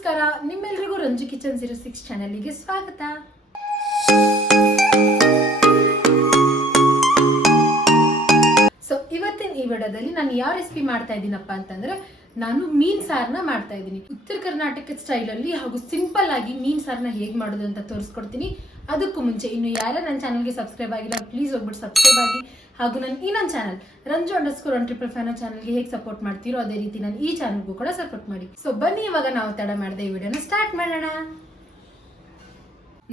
ನಮಸ್ಕಾರ, ನಿಮ್ಮೆಲ್ಲರಿಗೂ ರಂಜು ಕಿಚನ್ 06 ಚಾನೆಲ್ಗೆ ಸ್ವಾಗತ. ಸೊ ಇವತ್ತಿನ ಈ ವಿಡಿಯೋದಲ್ಲಿ ನಾನು ಯಾವ ರೆಸಿಪಿ ಮಾಡ್ತಾ ಇದ್ದೀನಪ್ಪ ಅಂತಂದ್ರೆ, ನಾನು ಮೀನ್ ಸಾರನ್ನ ಮಾಡ್ತಾ ಇದ್ದೀನಿ. ಉತ್ತರ ಕರ್ನಾಟಕದ ಸ್ಟೈಲಲ್ಲಿ ಹಾಗೂ ಸಿಂಪಲ್ ಆಗಿ ಮೀನ್ ಸಾರನ್ನ ಹೇಗೆ ಮಾಡೋದು ಅಂತ ತೋರಿಸ್ಕೊಡ್ತೀನಿ. ಅದಕ್ಕೂ ಮುಂಚೆ ಇನ್ನು ಯಾರು ನನ್ನ ಚಾನಲ್ಗೆ ಸಬ್ಸ್ಕ್ರೈಬ್ ಆಗಿಲ್ಲ ಪ್ಲೀಸ್ ಹೋಗ್ಬಿಟ್ಟು ಸಬ್ಸ್ಕ್ರೈಬ್ ಆಗಿ. ಹಾಗೂ ನನ್ನ ಇನ್ನೊಂದು ಚಾನಲ್ ರಂಜು_155 ಚಾನಲ್ಗೆ ಹೇಗೆ ಸಪೋರ್ಟ್ ಮಾಡ್ತೀರೋ ಅದೇ ರೀತಿ ನಾನು ಈ ಚಾನಲ್ಗೂ ಕೂಡ ಸಪೋರ್ಟ್ ಮಾಡಿ. ಸೊ ಬನ್ನಿ, ಇವಾಗ ನಾವು ತಡ ಮಾಡದೆ ಈ ವಿಡಿಯೋನ ಸ್ಟಾರ್ಟ್ ಮಾಡೋಣ.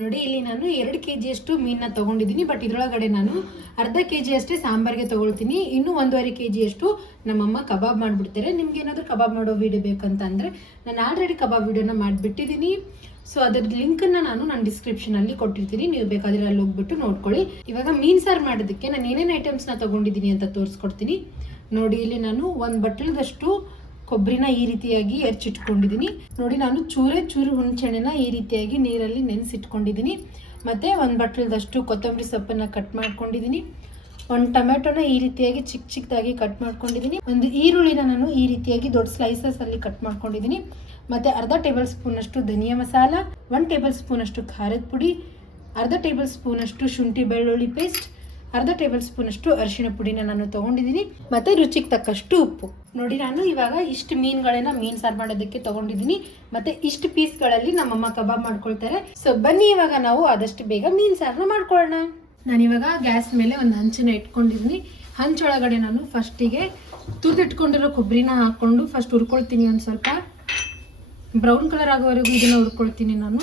ನೋಡಿ, ಇಲ್ಲಿ ನಾನು 2 kg ಮೀನನ್ನ ತಗೊಂಡಿದ್ದೀನಿ. ಬಟ್ ಇದರೊಳಗಡೆ ನಾನು ಅರ್ಧ kg ಅಷ್ಟೇ ಸಾಂಬಾರ್ಗೆ ತಗೊಳ್ತೀನಿ. ಇನ್ನು 1.5 kg ನಮ್ಮಮ್ಮ ಕಬಾಬ್ ಮಾಡಿಬಿಡ್ತಾರೆ. ನಿಮ್ಗೆ ಏನಾದರೂ ಕಬಾಬ್ ಮಾಡೋ ವಿಡಿಯೋ ಬೇಕಂತ ಅಂದರೆ ನಾನು ಆಲ್ರೆಡಿ ಕಬಾಬ್ ವಿಡಿಯೋನ ಮಾಡಿಬಿಟ್ಟಿದ್ದೀನಿ. ಸೊ ಅದರ ಲಿಂಕನ್ನು ನಾನು ಡಿಸ್ಕ್ರಿಪ್ಷನಲ್ಲಿ ಕೊಟ್ಟಿರ್ತೀನಿ, ನೀವು ಬೇಕಾದರೆ ಅಲ್ಲಿ ಹೋಗ್ಬಿಟ್ಟು ನೋಡ್ಕೊಳ್ಳಿ. ಇವಾಗ ಮೀನು ಸಾರು ಮಾಡೋದಕ್ಕೆ ನಾನು ಏನೇನು ಐಟಮ್ಸ್ನ ತೊಗೊಂಡಿದ್ದೀನಿ ಅಂತ ತೋರಿಸ್ಕೊಡ್ತೀನಿ. ನೋಡಿ, ಇಲ್ಲಿ ನಾನು 1 ಬಟ್ಲದಷ್ಟು ಕೊಬ್ಬರಿನ ಈ ರೀತಿಯಾಗಿ ಹೆಚ್ಚಿಟ್ಕೊಂಡಿದ್ದೀನಿ. ನೋಡಿ, ನಾನು ಚೂರು ಹುಣಸೆಹಣ್ಣನ್ನ ಈ ರೀತಿಯಾಗಿ ನೀರಲ್ಲಿ ನೆನೆಸಿಟ್ಕೊಂಡಿದ್ದೀನಿ. ಮತ್ತು 1 ಬಟ್ಲದಷ್ಟು ಕೊತ್ತಂಬರಿ ಸೊಪ್ಪನ್ನು ಕಟ್ ಮಾಡ್ಕೊಂಡಿದ್ದೀನಿ. 1 ಟೊಮೆಟೊನ ಈ ರೀತಿಯಾಗಿ ಚಿಕ್ಕದಾಗಿ ಕಟ್ ಮಾಡ್ಕೊಂಡಿದ್ದೀನಿ. 1 ಈರುಳ್ಳಿನ ನಾನು ಈ ರೀತಿಯಾಗಿ ದೊಡ್ಡ ಸ್ಲೈಸಸಲ್ಲಿ ಕಟ್ ಮಾಡ್ಕೊಂಡಿದ್ದೀನಿ. ಮತ್ತು ಅರ್ಧ ಟೇಬಲ್ ಸ್ಪೂನಷ್ಟು ಧನಿಯಾ ಮಸಾಲ, 1 ಟೇಬಲ್ ಸ್ಪೂನಷ್ಟು ಖಾರದ ಪುಡಿ, ಅರ್ಧ ಟೇಬಲ್ ಸ್ಪೂನಷ್ಟು ಶುಂಠಿ ಬೆಳ್ಳುಳ್ಳಿ ಪೇಸ್ಟ್, ಅರ್ಧ ಟೇಬಲ್ ಸ್ಪೂನಷ್ಟು ಅರಿಶಿಣ ಪುಡಿನ ನಾನು ತೊಗೊಂಡಿದ್ದೀನಿ. ಮತ್ತು ರುಚಿಗೆ ತಕ್ಕಷ್ಟು ಉಪ್ಪು. ನೋಡಿ, ನಾನು ಇವಾಗ ಇಷ್ಟು ಮೀನುಗಳನ್ನ ಮೀನು ಸಾರು ಮಾಡೋದಕ್ಕೆ ತೊಗೊಂಡಿದ್ದೀನಿ. ಮತ್ತು ಇಷ್ಟು ಪೀಸ್ಗಳಲ್ಲಿ ನಮ್ಮಮ್ಮ ಕಬಾಬ್ ಮಾಡ್ಕೊಳ್ತಾರೆ. ಸೊ ಬನ್ನಿ, ಇವಾಗ ನಾವು ಆದಷ್ಟು ಬೇಗ ಮೀನು ಸಾರನ್ನ ಮಾಡ್ಕೊಳ್ಳೋಣ. ನಾನಿವಾಗ ಗ್ಯಾಸ್ ಮೇಲೆ ಒಂದು ಹಂಚನ್ನ ಇಟ್ಕೊಂಡಿದ್ದೀನಿ. ಹಂಚೊಳಗಡೆ ನಾನು ಫಸ್ಟಿಗೆ ತುರಿದಿಟ್ಕೊಂಡಿರೋ ಕೊಬ್ಬರಿನ ಹಾಕ್ಕೊಂಡು ಫಸ್ಟ್ ಹುರ್ಕೊಳ್ತೀನಿ. ಒಂದು ಸ್ವಲ್ಪ ಬ್ರೌನ್ ಕಲರ್ ಆಗೋವರೆಗೂ ಇದನ್ನು ಹುರ್ಕೊಳ್ತೀನಿ ನಾನು.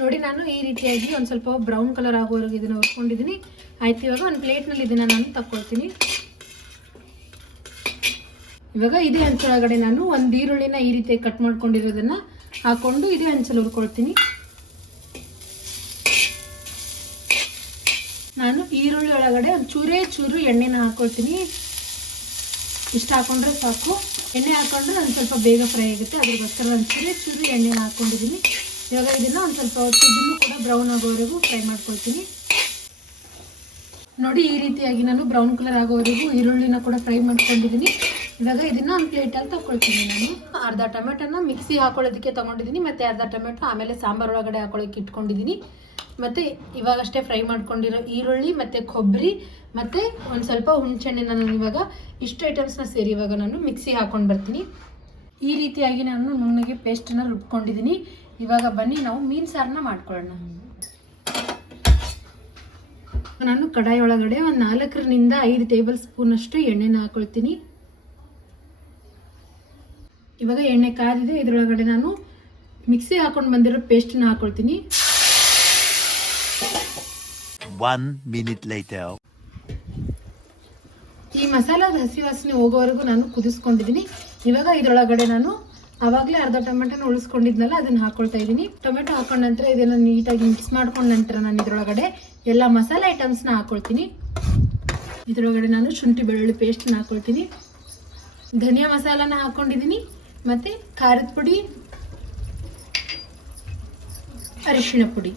ನೋಡಿ, ನಾನು ಈ ರೀತಿಯಾಗಿ ಒಂದು ಸ್ವಲ್ಪ ಬ್ರೌನ್ ಕಲರ್ ಆಗೋವರೆಗೂ ಇದನ್ನು ಹುರ್ಕೊಂಡಿದ್ದೀನಿ. ಆಯ್ತು, ಇವಾಗ ಒಂದು ಪ್ಲೇಟ್ನಲ್ಲಿ ಇದನ್ನು ನಾನು ತಗೊಳ್ತೀನಿ. ಇವಾಗ ಇದೇ ಹಂಚೊಳಗಡೆ ನಾನು 1 ಈರುಳ್ಳಿನ ಈ ರೀತಿಯಾಗಿ ಕಟ್ ಮಾಡ್ಕೊಂಡಿರೋದನ್ನು ಹಾಕ್ಕೊಂಡು ಇದೇ ಹಂಚಲ್ಲಿ ಹುರ್ಕೊಳ್ತೀನಿ. ನಾನು ಈರುಳ್ಳಿ ಒಳಗಡೆ ಒಂದು ಚೂರು ಎಣ್ಣೆನ ಹಾಕ್ಕೊಳ್ತೀನಿ. ಇಷ್ಟು ಹಾಕೊಂಡ್ರೆ ಸಾಕು. ಎಣ್ಣೆ ಹಾಕೊಂಡ್ರೆ ಒಂದು ಸ್ವಲ್ಪ ಬೇಗ ಫ್ರೈ ಆಗುತ್ತೆ, ಅದಕ್ಕೋಸ್ಕರ ಒಂದು ಚೂರು ಎಣ್ಣೆನ ಹಾಕ್ಕೊಂಡಿದ್ದೀನಿ. ಇವಾಗ ಇದನ್ನು ಒಂದು ಸ್ವಲ್ಪ ಹೊತ್ತು ಇದನ್ನು ಕೂಡ ಬ್ರೌನ್ ಆಗೋವರೆಗೂ ಫ್ರೈ ಮಾಡ್ಕೊಳ್ತೀನಿ. ನೋಡಿ, ಈ ರೀತಿಯಾಗಿ ನಾನು ಬ್ರೌನ್ ಕಲರ್ ಆಗೋವರೆಗೂ ಈರುಳ್ಳಿನ ಕೂಡ ಫ್ರೈ ಮಾಡ್ಕೊಂಡಿದ್ದೀನಿ. ಇವಾಗ ಇದನ್ನು ಒಂದು ಪ್ಲೇಟಲ್ಲಿ ತಗೊಳ್ತೀನಿ. ನಾನು ಅರ್ಧ ಟೊಮೆಟೊನ ಮಿಕ್ಸಿ ಹಾಕೊಳ್ಳೋದಕ್ಕೆ ತೊಗೊಂಡಿದ್ದೀನಿ. ಮತ್ತು ಅರ್ಧ ಟೊಮೆಟೊ ಆಮೇಲೆ ಸಾಂಬಾರು ಒಳಗಡೆ ಹಾಕೊಳ್ಳೋಕೆ ಇಟ್ಕೊಂಡಿದ್ದೀನಿ. ಮತ್ತು ಇವಾಗಷ್ಟೇ ಫ್ರೈ ಮಾಡ್ಕೊಂಡಿರೋ ಈರುಳ್ಳಿ ಮತ್ತು ಕೊಬ್ಬರಿ ಮತ್ತು ಒಂದು ಸ್ವಲ್ಪ ಹುಣಸೆಹಣ್ಣನ್ನ ನಾನು ಇವಾಗ ಇಷ್ಟು ಐಟಮ್ಸ್ನ ಸೇರಿ ಇವಾಗ ನಾನು ಮಿಕ್ಸಿ ಹಾಕ್ಕೊಂಡು ಬರ್ತೀನಿ. ಈ ರೀತಿಯಾಗಿ ನಾನು ನುಣ್ಣಗೆ ಪೇಸ್ಟನ್ನು ರುಬ್ಕೊಂಡಿದ್ದೀನಿ. ಇವಾಗ ಬನ್ನಿ ನಾವು ಮೀನು ಸಾರನ್ನ ಮಾಡ್ಕೊಳ್ಳೋಣ. ನಾನು ಕಡಾಯಿ ಒಳಗಡೆ ಒಂದು 4ರಿಂದ 5 ಟೇಬಲ್ ಸ್ಪೂನಷ್ಟು ಎಣ್ಣೆನ ಹಾಕೊಳ್ತೀನಿ. ಇವಾಗ ಎಣ್ಣೆ ಕಾದಿದೆ. ಇದರೊಳಗಡೆ ನಾನು ಮಿಕ್ಸಿ ಹಾಕೊಂಡು ಬಂದಿರೋ ಪೇಸ್ಟನ್ನ ಹಾಕೊಳ್ತೀನಿ. 1 minute later. ಈ ಮಸಾಲದ ಹಸಿ ವಾಸನೆ ಹೋಗೋವರೆಗೂ ನಾನು ಕುದಿಸ್ಕೊಂಡಿದ್ದೀನಿ. ಇವಾಗ ಇದರೊಳಗಡೆ ನಾನು ಆವಾಗಲೇ ಅರ್ಧ ಟೊಮೆಟೊನ ಉಳಿಸ್ಕೊಂಡಿದ್ನಲ್ಲ, ಅದನ್ನು ಹಾಕೊಳ್ತಾ ಇದ್ದೀನಿ. ಟೊಮೆಟೊ ಹಾಕೊಂಡ ನಂತರ ಇದನ್ನು ನೀಟಾಗಿ ಮಿಕ್ಸ್ ಮಾಡ್ಕೊಂಡ ನಂತರ ನಾನು ಇದರೊಳಗಡೆ ಎಲ್ಲ ಮಸಾಲೆ ಐಟಮ್ಸ್ನ ಹಾಕೊಳ್ತೀನಿ. ಇದರೊಳಗಡೆ ನಾನು ಶುಂಠಿ ಬೆಳ್ಳುಳ್ಳಿ ಪೇಸ್ಟನ್ನ ಹಾಕೊಳ್ತೀನಿ. ಧನಿಯಾ ಮಸಾಲಾನ ಹಾಕ್ಕೊಂಡಿದ್ದೀನಿ. ಮತ್ತು ಖಾರದ ಪುಡಿ, ಅರಿಶಿಣ ಪುಡಿ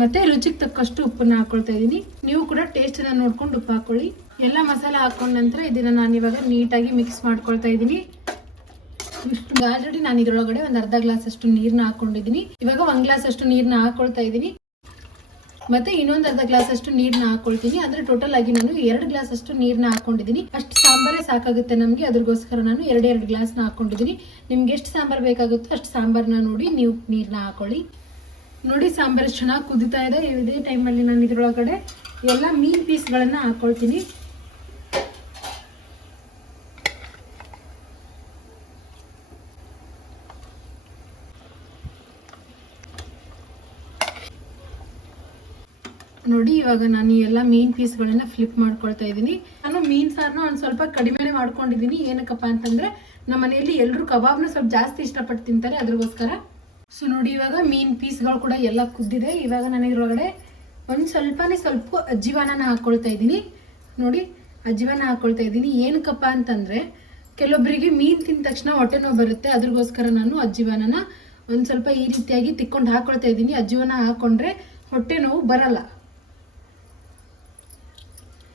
ಮತ್ತು ರುಚಿಗೆ ತಕ್ಕಷ್ಟು ಉಪ್ಪನ್ನು ಹಾಕ್ಕೊಳ್ತಾ ಇದ್ದೀನಿ. ನೀವು ಕೂಡ ಟೇಸ್ಟನ್ನು ನೋಡ್ಕೊಂಡು ಉಪ್ಪು ಹಾಕ್ಕೊಳ್ಳಿ. ಎಲ್ಲ ಮಸಾಲೆ ಹಾಕೊಂಡ ನಂತರ ಇದನ್ನು ನಾನು ಇವಾಗ ನೀಟಾಗಿ ಮಿಕ್ಸ್ ಮಾಡ್ಕೊಳ್ತಾ ಇದ್ದೀನಿ. ಇಷ್ಟು ಆಲ್ರೆಡಿ ನಾನು ಇದರೊಳಗಡೆ ಒಂದು ಅರ್ಧ ಗ್ಲಾಸ್ ಅಷ್ಟು ನೀರನ್ನ ಹಾಕ್ಕೊಂಡಿದ್ದೀನಿ. ಇವಾಗ 1 ಗ್ಲಾಸ್ ಅಷ್ಟು ನೀರನ್ನ ಹಾಕ್ಕೊಳ್ತಾ ಇದ್ದೀನಿ. ಮತ್ತು ಇನ್ನೊಂದು ಅರ್ಧ ಗ್ಲಾಸ್ ಅಷ್ಟು ನೀರನ್ನ ಹಾಕ್ಕೊಳ್ತೀನಿ. ಅಂದರೆ ಟೋಟಲ್ ಆಗಿ ನಾನು 2 ಗ್ಲಾಸ್ ಅಷ್ಟು ನೀರನ್ನ ಹಾಕ್ಕೊಂಡಿದ್ದೀನಿ. ಅಷ್ಟು ಸಾಂಬಾರೇ ಸಾಕಾಗುತ್ತೆ ನಮಗೆ, ಅದ್ರಗೋಸ್ಕರ ನಾನು 2 ಗ್ಲಾಸ್ನ ಹಾಕ್ಕೊಂಡಿದ್ದೀನಿ. ನಿಮ್ಗೆ ಎಷ್ಟು ಸಾಂಬಾರು ಬೇಕಾಗುತ್ತೋ ಅಷ್ಟು ಸಾಂಬಾರನ್ನ ನೋಡಿ ನೀವು ನೀರನ್ನ ಹಾಕೊಳ್ಳಿ. ನೋಡಿ, ಸಾಂಬಾರು ಚೆನ್ನಾಗಿ ಕುದಿತಾ ಇದೆ. ಇದೇ ಟೈಮಲ್ಲಿ ನಾನು ಇದರೊಳಗಡೆ ಎಲ್ಲ ಮೀನು ಪೀಸ್ಗಳನ್ನು ಹಾಕ್ಕೊಳ್ತೀನಿ. ನೋಡಿ, ಇವಾಗ ನಾನು ಎಲ್ಲ ಮೀನು ಪೀಸ್ಗಳನ್ನ ಫ್ಲಿಪ್ ಮಾಡ್ಕೊಳ್ತಾ ಇದ್ದೀನಿ. ನಾನು ಮೀನು ಸಾರನ್ನ ಒಂದು ಸ್ವಲ್ಪ ಕಡಿಮೆನೇ ಮಾಡ್ಕೊಂಡಿದ್ದೀನಿ. ಏನಕ್ಕಪ್ಪ ಅಂತಂದರೆ ನಮ್ಮ ಮನೆಯಲ್ಲಿ ಎಲ್ಲರೂ ಕಬಾಬ್ನ ಸ್ವಲ್ಪ ಜಾಸ್ತಿ ಇಷ್ಟಪಟ್ಟು ತಿಂತಾರೆ, ಅದ್ರಗೋಸ್ಕರ. ಸೊ ನೋಡಿ, ಇವಾಗ ಮೀನು ಪೀಸ್ಗಳು ಕೂಡ ಎಲ್ಲ ಕುದ್ದಿದೆ. ಇವಾಗ ನಾನು ಇದರೊಳಗಡೆ ಒಂದು ಸ್ವಲ್ಪ ಅಜ್ಜಿವಾನ ಹಾಕ್ಕೊಳ್ತಾ ಇದ್ದೀನಿ. ನೋಡಿ, ಅಜ್ಜಿವಾನ ಹಾಕ್ಕೊಳ್ತಾ ಇದ್ದೀನಿ. ಏನಕ್ಕಪ್ಪ ಅಂತಂದರೆ ಕೆಲವೊಬ್ಬರಿಗೆ ಮೀನು ತಿಂದ ತಕ್ಷಣ ಹೊಟ್ಟೆ ನೋವು ಬರುತ್ತೆ, ಅದ್ರಗೋಸ್ಕರ ನಾನು ಅಜ್ಜಿವಾನನ ಒಂದು ಸ್ವಲ್ಪ ಈ ರೀತಿಯಾಗಿ ತಿಕ್ಕೊಂಡು ಹಾಕ್ಕೊಳ್ತಾ ಇದ್ದೀನಿ. ಅಜ್ಜಿವಾನ ಹಾಕ್ಕೊಂಡ್ರೆ ಹೊಟ್ಟೆ ನೋವು ಬರಲ್ಲ.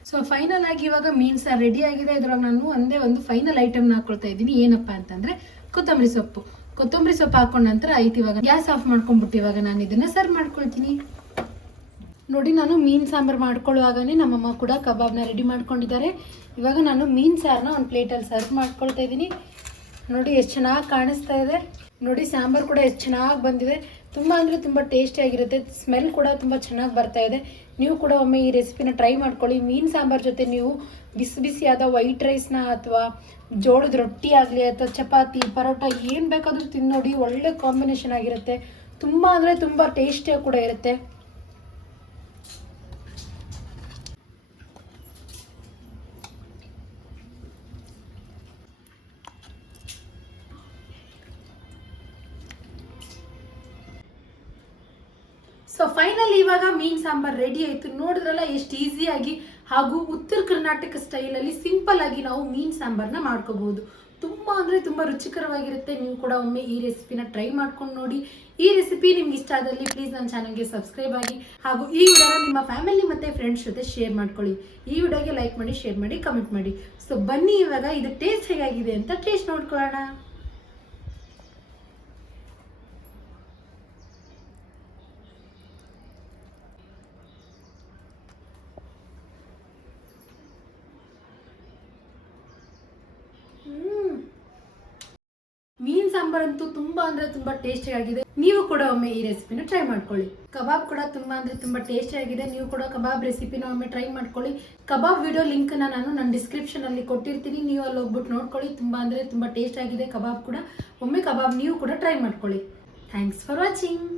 ಸೊ ಫೈನಲ್ ಆಗಿ ಇವಾಗ ಮೀನ್ ಸಾರು ರೆಡಿ ಆಗಿದೆ. ಇದ್ರೊಳಗೆ ನಾನು ಒಂದೇ ಒಂದು ಫೈನಲ್ ಐಟಮ್ನ ಹಾಕೊಳ್ತಾ ಇದ್ದೀನಿ. ಏನಪ್ಪಾ ಅಂತಂದ್ರೆ ಕೊತ್ತಂಬರಿ ಸೊಪ್ಪು. ಕೊತ್ತಂಬರಿ ಸೊಪ್ಪು ಹಾಕೊಂಡ ನಂತರ ಆಯ್ತು. ಇವಾಗ ಗ್ಯಾಸ್ ಆಫ್ ಮಾಡ್ಕೊಂಡ್ಬಿಟ್ಟು ಇವಾಗ ನಾನು ಇದನ್ನ ಸರ್ವ್ ಮಾಡ್ಕೊಳ್ತೀನಿ. ನೋಡಿ, ನಾನು ಮೀನ್ ಸಾಂಬಾರು ಮಾಡ್ಕೊಳ್ಳುವಾಗನೇ ನಮ್ಮಮ್ಮ ಕೂಡ ಕಬಾಬ್ನ ರೆಡಿ ಮಾಡ್ಕೊಂಡಿದ್ದಾರೆ. ಇವಾಗ ನಾನು ಮೀನ್ ಸಾರನ್ನ ಒಂದು ಪ್ಲೇಟಲ್ಲಿ ಸರ್ವ್ ಮಾಡ್ಕೊಳ್ತಾ ಇದ್ದೀನಿ. ನೋಡಿ ಎಷ್ಟು ಚೆನ್ನಾಗಿ ಕಾಣಿಸ್ತಾ ಇದೆ. ನೋಡಿ ಸಾಂಬಾರು ಕೂಡ ಎಷ್ಟು ಚೆನ್ನಾಗಿ ಬಂದಿದೆ. ತುಂಬ ಅಂದರೆ ತುಂಬ ಟೇಸ್ಟಿಯಾಗಿರುತ್ತೆ. ಸ್ಮೆಲ್ ಕೂಡ ತುಂಬ ಚೆನ್ನಾಗಿ ಬರ್ತಾ ಇದೆ. ನೀವು ಕೂಡ ಒಮ್ಮೆ ಈ ರೆಸಿಪಿನ ಟ್ರೈ ಮಾಡ್ಕೊಳ್ಳಿ. ಮೀನು ಸಾಂಬಾರು ಜೊತೆ ನೀವು ಬಿಸಿ ಬಿಸಿಯಾದ ವೈಟ್ ರೈಸ್ನ ಅಥವಾ ಜೋಳದ ರೊಟ್ಟಿ ಆಗಲಿ ಅಥವಾ ಚಪಾತಿ ಪರೋಟ ಏನು ಬೇಕಾದರೂ ತಿಂದು ನೋಡಿ, ಒಳ್ಳೆ ಕಾಂಬಿನೇಷನ್ ಆಗಿರುತ್ತೆ. ತುಂಬ ಅಂದರೆ ತುಂಬ ಟೇಸ್ಟಿಯಾಗಿ ಕೂಡ ಇರುತ್ತೆ. ಸೊ ಫೈನಲ್ ಇವಾಗ ಮೀನ್ ಸಾಂಬಾರ್ ರೆಡಿ ಆಯಿತು. ನೋಡಿದ್ರಲ್ಲ ಎಷ್ಟು ಈಸಿಯಾಗಿ ಹಾಗೂ ಉತ್ತರ ಕರ್ನಾಟಕ ಸ್ಟೈಲಲ್ಲಿ ಸಿಂಪಲ್ ಆಗಿ ನಾವು ಮೀನ್ ಸಾಂಬಾರನ್ನ ಮಾಡ್ಕೋಬಹುದು. ತುಂಬ ಅಂದರೆ ತುಂಬ ರುಚಿಕರವಾಗಿರುತ್ತೆ. ನೀವು ಕೂಡ ಒಮ್ಮೆ ಈ ರೆಸಿಪಿನ ಟ್ರೈ ಮಾಡ್ಕೊಂಡು ನೋಡಿ. ಈ ರೆಸಿಪಿ ನಿಮ್ಗೆ ಇಷ್ಟ ಆದಲ್ಲಿ ಪ್ಲೀಸ್ ನನ್ನ ಚಾನಲ್ಗೆ ಸಬ್ಸ್ಕ್ರೈಬ್ ಆಗಿ ಹಾಗೂ ಈ ವಿಡಿಯೋನ ನಿಮ್ಮ ಫ್ಯಾಮಿಲಿ ಮತ್ತು ಫ್ರೆಂಡ್ಸ್ ಜೊತೆ ಶೇರ್ ಮಾಡ್ಕೊಳ್ಳಿ. ಈ ವಿಡಿಯೋಗೆ ಲೈಕ್ ಮಾಡಿ, ಶೇರ್ ಮಾಡಿ, ಕಮೆಂಟ್ ಮಾಡಿ. ಸೊ ಬನ್ನಿ ಇವಾಗ ಇದು ಟೇಸ್ಟ್ ಹೇಗಾಗಿದೆ ಅಂತ ಟೇಸ್ಟ್ ನೋಡ್ಕೊಳ್ಳೋಣ. ಮೀನ್ ಸಾಂಬಾರಂತೂ ತುಂಬಾ ಅಂದ್ರೆ ತುಂಬಾ ಟೇಸ್ಟಿ ಆಗಿದೆ. ನೀವು ಕೂಡ ಒಮ್ಮೆ ಈ ರೆಸಿಪಿನ ಟ್ರೈ ಮಾಡ್ಕೊಳ್ಳಿ. ಕಬಾಬ್ ಕೂಡ ತುಂಬಾ ಅಂದ್ರೆ ತುಂಬಾ ಟೇಸ್ಟಿ ಆಗಿದೆ. ನೀವು ಕೂಡ ಕಬಾಬ್ ರೆಸಿಪಿನ ಒಮ್ಮೆ ಟ್ರೈ ಮಾಡ್ಕೊಳ್ಳಿ. ಕಬಾಬ್ ವಿಡಿಯೋ ಲಿಂಕ್ ನಾನು ನನ್ನ ಡಿಸ್ಕ್ರಿಪ್ಷನ್ ಅಲ್ಲಿ ಕೊಟ್ಟಿರ್ತೀನಿ. ನೀವು ಅಲ್ಲಿ ಹೋಗ್ಬಿಟ್ಟು ನೋಡ್ಕೊಳ್ಳಿ. ತುಂಬಾ ಅಂದ್ರೆ ತುಂಬಾ ಟೇಸ್ಟ್ ಆಗಿದೆ ಕಬಾಬ್ ಕೂಡ. ಒಮ್ಮೆ ಕಬಾಬ್ ನೀವು ಕೂಡ ಟ್ರೈ ಮಾಡ್ಕೊಳ್ಳಿ. Thanks for watching.